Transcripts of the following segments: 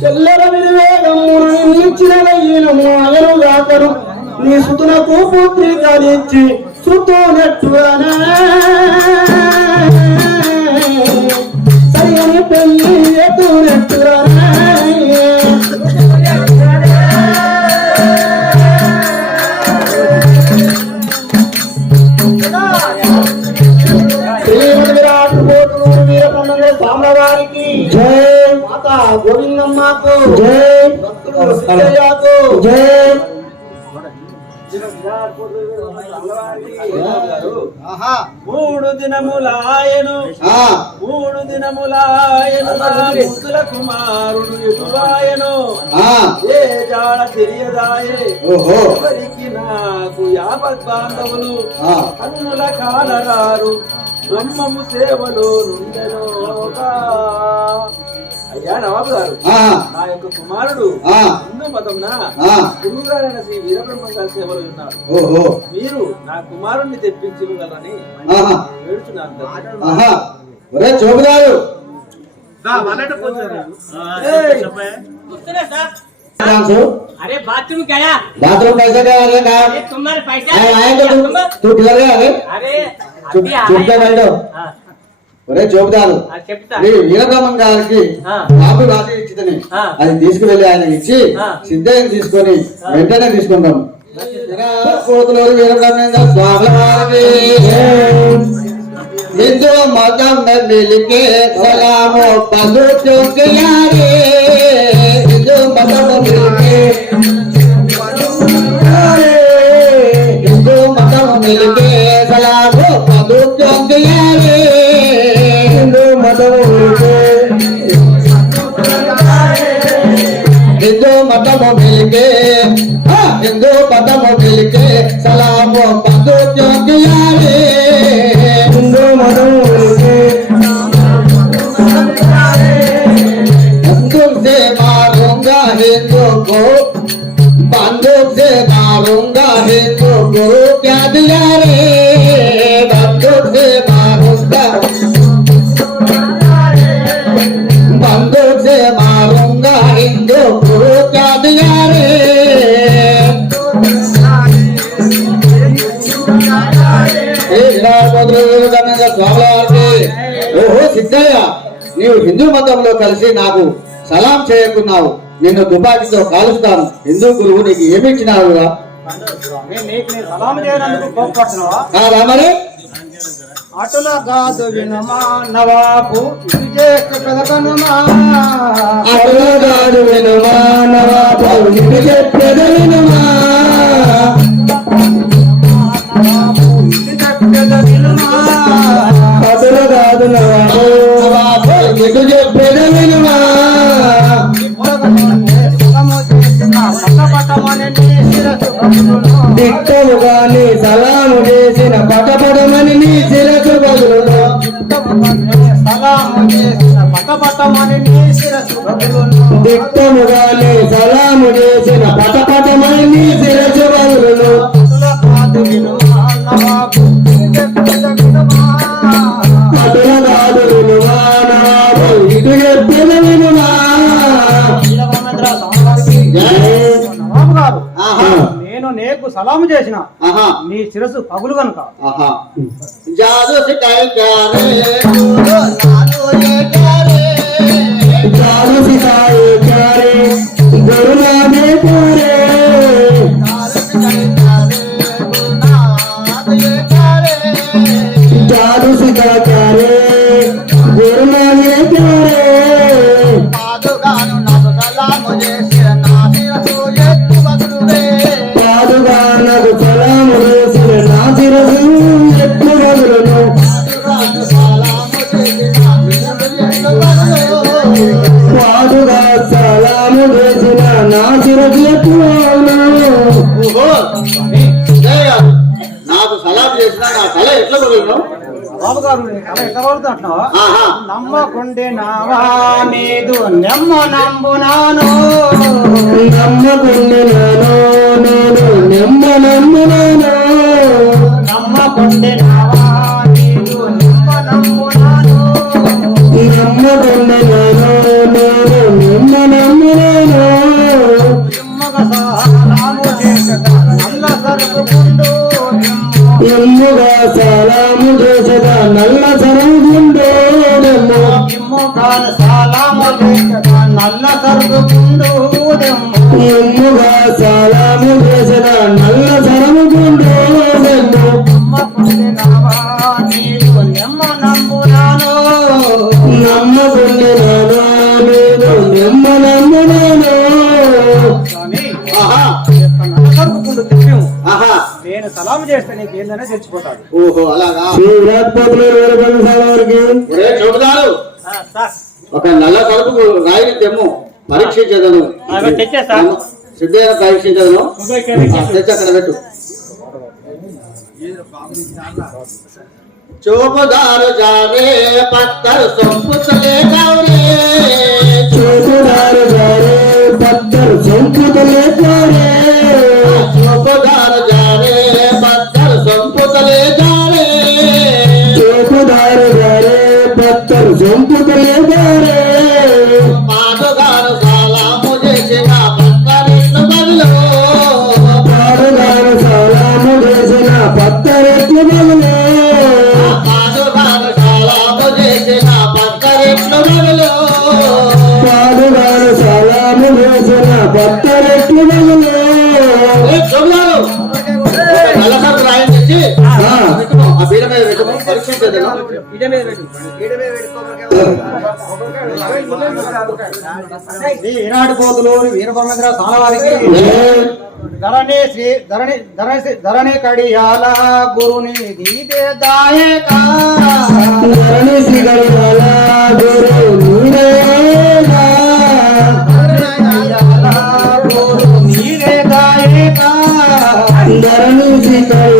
చెల్లెల వివేగమును నిన్నిచ్చిన వెయ్యినము అయను గాకరు నీ సుతునకు పుత్రి కలిచ్చి సుతునట్టుగానే సరియని పెళ్ళి ఎత్తునట్టుగానే గోవిందమ్మకు జై భక్తులు సిద్ధయ్యకు జై మూడు దినములాయను ఆ, మూడు దినములాయను ముద్దుల కుమారుడు ఎటువాయను ఆ, ఏ జాడ తెలియదాయే. ఓహో. ఎవరికి నాకు యావత్ బాంధవులు ఆ, కన్నుల కాలరారు. బ్రహ్మము సేవలో నుండెనోగా అయ్యా నవాబు గారు ఆ, నా యొక్క కుమారుడు ఆ, హిందూ మతంన ఆ, గురువుగారైన శ్రీ వీరబ్రహ్మ గారి సేవలో ఉన్నారు ఓహో మీరు నా కుమారుణ్ణి తెప్పించగలరని ఆహా, వేడుచున్నాను తండ్రి. ఆహా. ఒరే చోపుదారు डांसो अरे बाथरूम गया बाथरूम पैसा क्या आ रहा अरे है तुम्हारे पैसा आए आए तो तुम तू किधर गया अरे अरे चुप अभी चुप आए बैठो हाँ, ఒరే చెప్తా. నీ వీరబ్రహ్మం గారికి. కాపీ రాసి ఇచ్చితని. అది తీసుకువెళ్ళి ఆయన ఇచ్చి. సిద్ధయ్యం తీసుకొని వెంటనే తీసుకుంటాం కోతులు వీరబ్రహ్మేంద్ర స్వామి హిందూ మతం మిలికే సలామో పలు చౌకియారే హిందూ మతం మిలికే చదువుకే హిందూ మతము పిలికే హిందూ మతము పిలికే సలా నీవు హిందూ మతంలో కలిసి నాకు సలాం చేయకున్నావు. నిన్ను తుపాకీతో కాలుస్తాను. హిందూ గురువు నీకు ఏమి కాదా మరి? అటుల కాదు వినుమా నవాబు అటుల కాదు వినుమా నవాబు, వినుమా అటుల కాదు నవాబు, ఎటు ఇది చెప్పెద చేసిన పట్టపట్టమని నీ శిరసు బదులును. దిక్కము సలాము చేసిన పటపటమని నీ శిరసు బదులు సలాము సలాము చేసిన పటపటమని నీ శిరసు నీకు సలాము చేసిన ఆహా. నీ శిరసు పగులు గనుక. నాకు సలాం చేసిన నా తల ఎట్లా బదులును బాబు గారు నీ కళ ఎట్లా ఆహా. నమ్మకుండే నావా నీదు నెమ్మ నంబునాను నమ్మకుండి నాను నేను నెమ్మ నమ్మునాను నమ్మకుండే నావా నీదు నెమ్మ నంబునాను నమ్మకుండి నాను నేను నెమ్మ ఎమ్ముగా సలాము చేసదా? నల్ల సరుగుండో నల్ల సరుగుండో ఎమ్ముగా సలాము చేసదా? నల్ల సరుగుండో నమ్మకుండి నానా నేను నిమ్మ నమ్మునాను. నేను సలాం చేస్తే నీకు ఏందనే తెచ్చిపోతాడు ఓహో అలాగా? శివరాత్పతులు వేరుకొని వారికి ఒరే చూపుదారు సార్. ఒక నల్ల కడుపుకు రాయిని తెమ్ము పరీక్షించదను సిద్ధయ్య పరీక్షించదను తెచ్చి అక్కడ పెట్టు. చూపుదారు జారే పత్తరు సొంపుతలే కౌరే చూపుదారు గారే పద్దరు సంపుతలే పత్తరెట్లు కోతులు పాటుగారు సాలాము చేసిన పత్తరిట్లు బదులు పాడుగారు సలాము చేసిన పత్తరెట్లు బదులు ఏ చూపుదారు నల్లసరుకు రాయిని తెచ్చి ఆ. పెట్టుకో. ఆ బీడ మీద పెట్టుకో పరీక్షించదను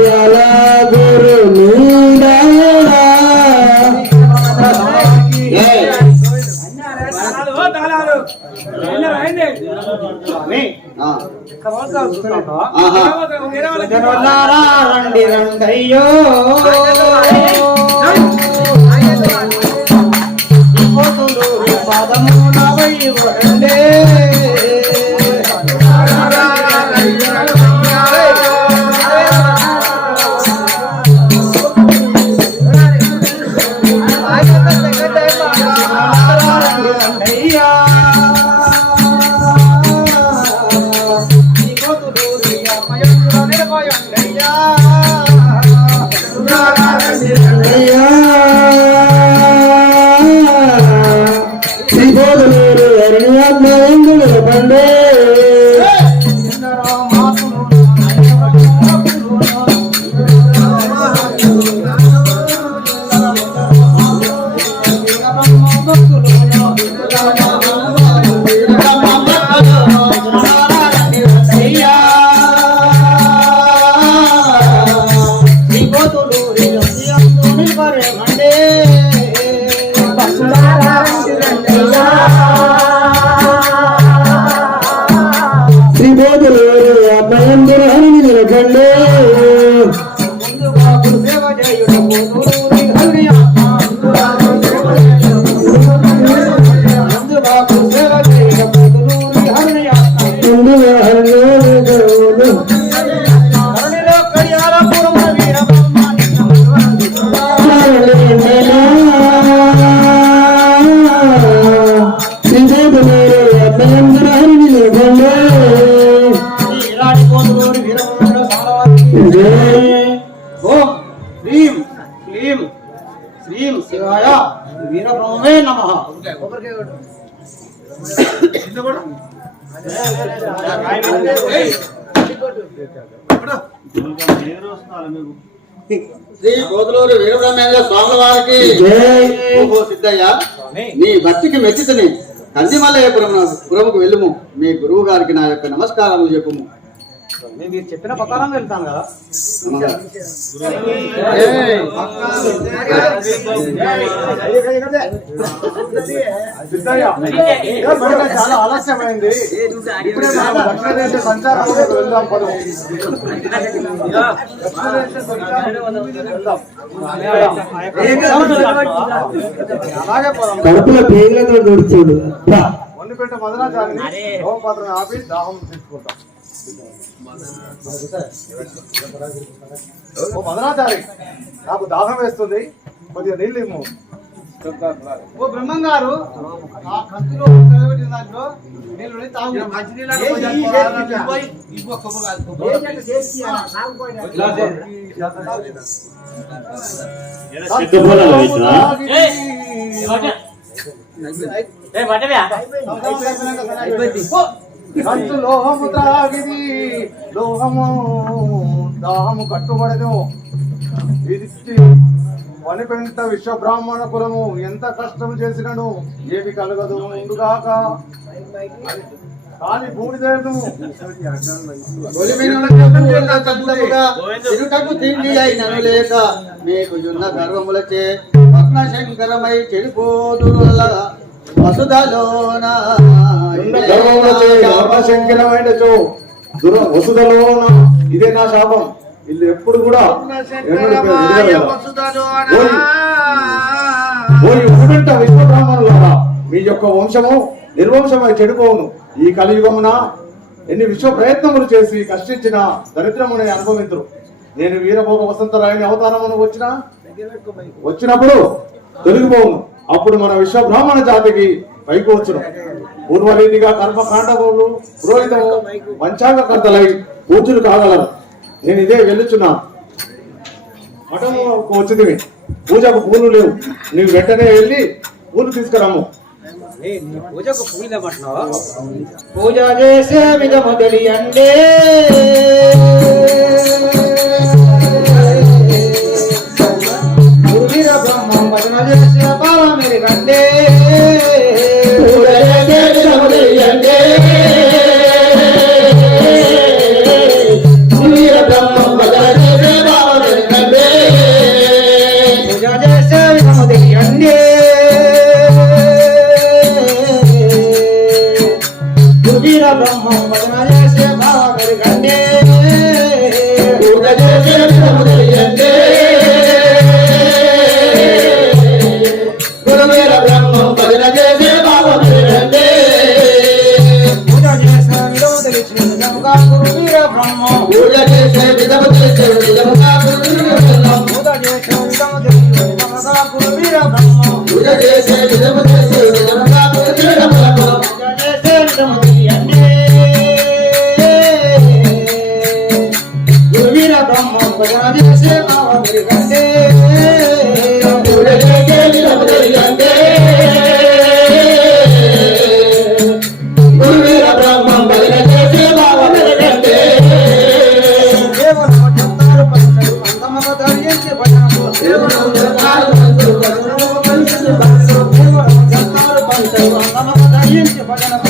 ఈనాడు పోతులు స్వామి, ఆ, చూస్తున్నావా? ఆహా. జనులారా రండి i hallelujah. శ్రీ కోతులూరు వీరబ్రహ్మేంద్ర స్వాముల వారికి ఓహో సిద్ధయ్య నీ. భక్తికి మెచ్చితని. కందిమల్లయ్యపురం పురముకు వెళ్ళుము. మీ గురువు గారికి నా యొక్క నమస్కారములు చెప్పుము. మీరు చెప్పిన ప్రకారం వెళ్తాను కదా. చాలా ఆలస్యమైంది ఇప్పుడే సంచారం వెళ్దాం పదం కడుపులో పేర్లతో దొరిచాడు వండిపెట్ట దాహం తీసుకుంటాం. ఓ మదనాచారి నాకు దాహం వేస్తుంది. కొద్దిగా నీళ్ళు ఇమ్ము ఓ బ్రహ్మం గారు ఆ దాంట్లో నీళ్ళు ఉన్నాయి, తాగు. ఏ, ఈ చేతికి లోహము త్రాగిది. లోహము దాహము కట్టుబడదు ఇది వనిపెంట విశ్వ బ్రాహ్మణ కులము ఎంత కష్టం చేసినను ఏమి కలగదు ముందుగాక కాని బూడిదేను కొలిమినున్నప్పుడు తిండి అయినను లేక మీకు యున్న గర్వములచే భగ్నశంకరమై చెడిపోదు వసుధలోనా. దుర వసుదలోన ఇదే నా శాపం. వీళ్ళు ఎప్పుడు కూడా విశ్వబ్రాహ్మణులారా మీ యొక్క వంశము నిర్వంశమై చెడిపోవును. ఈ కలియుగమున ఎన్ని విశ్వ ప్రయత్నములు చేసి కష్టించిన దరిద్రముని అనుభవించరు నేను వీరభోగ వసంతరాయని అవతారమును వచ్చిన? వచ్చినప్పుడు తొలగిపోవును. అప్పుడు మన విశ్వ బ్రాహ్మణ జాతికి పైకి వచ్చును. పూర్వరీతిగా కర్మకాండములు పురోహితము పంచాంగకర్తలై పూజలు కాగలరు. నేను ఇదే వెళ్ళుచున్నాను మఠముకు వచ్చింది. పూజకు పూలు లేవు. నీవు వెంటనే వెళ్ళి పూలు తీసుకురాము. పూజ చేసే విధము తెలియండి. విధముగా గురువీర బ్రహ్మం పూజ చేసే విధము తెలిసే విధముగా గురువీర బ్రహ్మ పూజ చేసే విధము తెలిసిన విధముగా గురువీర బ్రహ్మం పూజ చేసే విధము తెలిసే అంతమగ ధరించి భజనకు కేవలం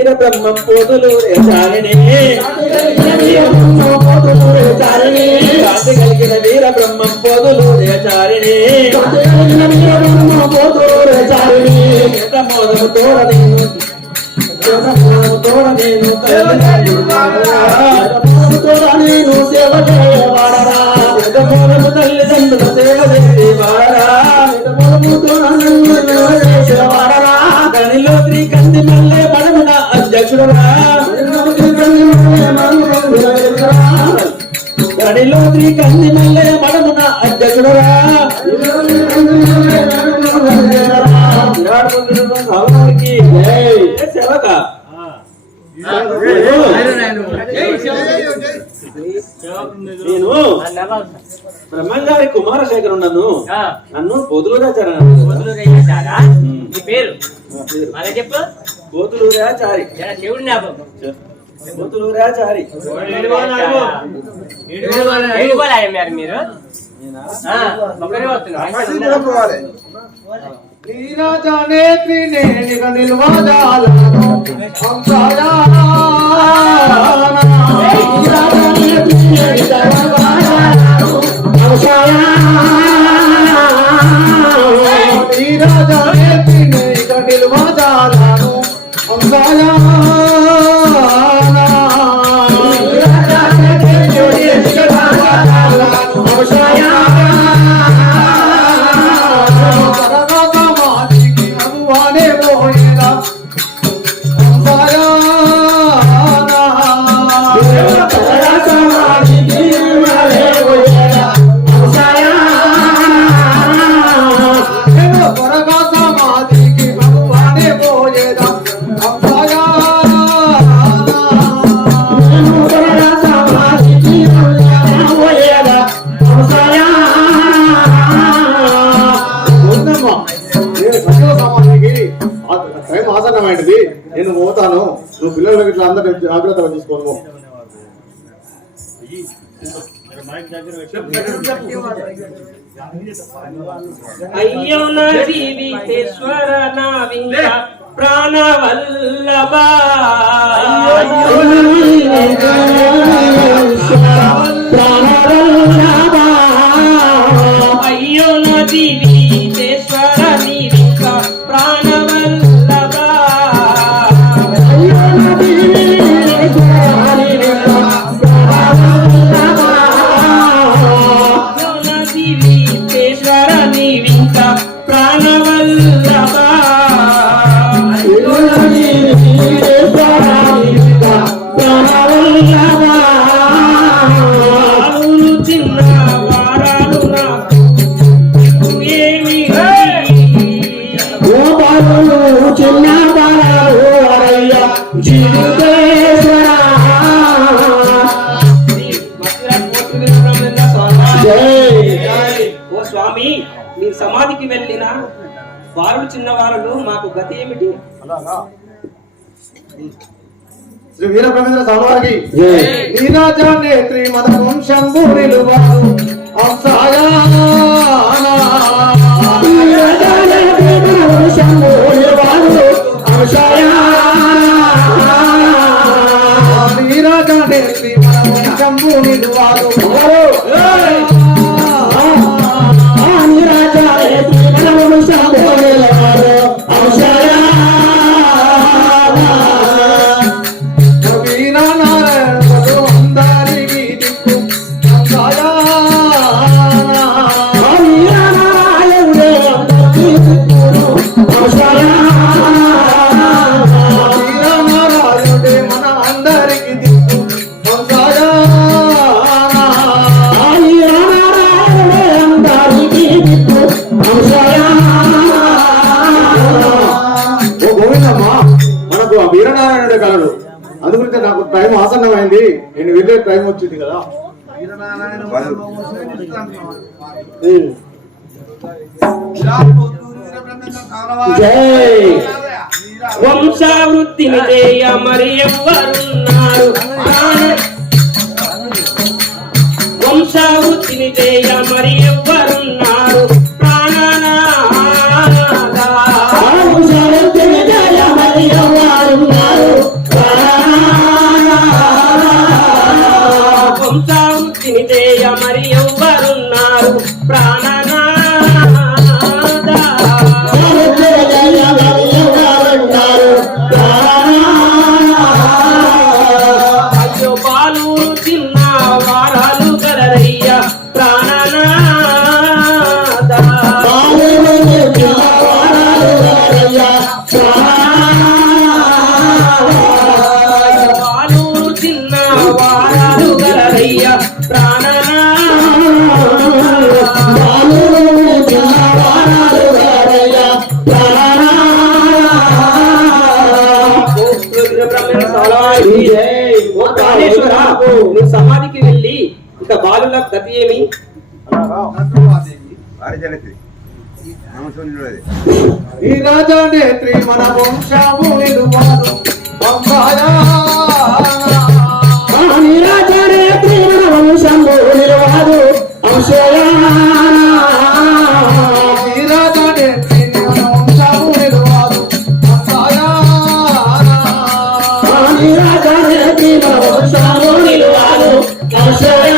వీర బ్రహ్మం పోదులు చారిణి. శాంతి కలిగిన వీర చారిణి. మోదము తోడ నేను తోడ నేను తోడ నేను సేవ చేయవాడరా తల్లిదండ్రుల సేవ చేయవాడరా వాడరా గనిలో శ్రీ కంది మల్లె గడిలో శ్రీ కంది మల్లె మడమున అధ్యక్షుడరా నేను బ్రహ్మంగారి కుమారశేఖర్ ఉన్నాను. నన్ను పొదులురాచార వదులురయ్యాచారా? నీ పేరు. మళ్ళీ చెప్పు. పోతులూరాచారి జర శివుడి జ్ఞాపకం. త్రినేనిగ నిల్వజాలను హంసాయానా. నీరాజానే జాగ్రత్తగా తీసుకోను అయ్యో నా జీవితేశ్వర నా వింక ప్రాణవల్లభ స్వామి మీరు సమాధికి వెళ్ళిన వారులు చిన్నవారులు మాకు గతి ఏమిటి? శ్రీ వీరబ్రహ్మేంద్ర స్వామివారికి జై. నీరాజా నేత్రి మన వంశంబు నిలువారు హంసాయానా. నీరాజా నేత్రి మన నిలువారు నేను వెళ్ళే టైం వచ్చింది కదా. వంశావృత్తిని చేయ మరి ఎవ్వరున్నారు? వంశావృత్తిని చేయ మరి వారిజనది రామచంద్రుడది ఈ రాజా నేత్రి మన వంశము విలువను వంశాయా రాజా నేత్రి మన వంశము విలువను వంశాయా రాజా నేత్రి మన వంశము విలువను వంశాయా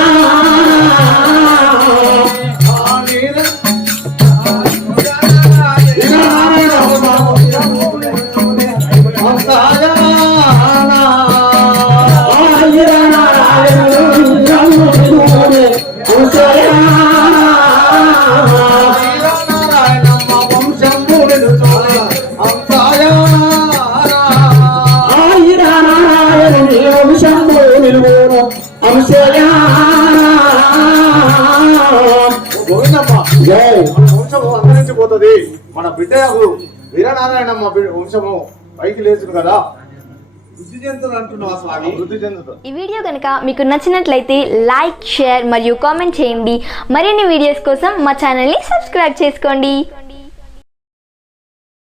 బిడ్డకు వీరనారాయణమ్మ వంశము పైకి లేచును కదా. ఈ వీడియో కనుక మీకు నచ్చినట్లయితే లైక్ షేర్ మరియు కామెంట్ చేయండి. మరిన్ని వీడియోస్ కోసం మా ఛానల్ని సబ్స్క్రైబ్ చేసుకోండి.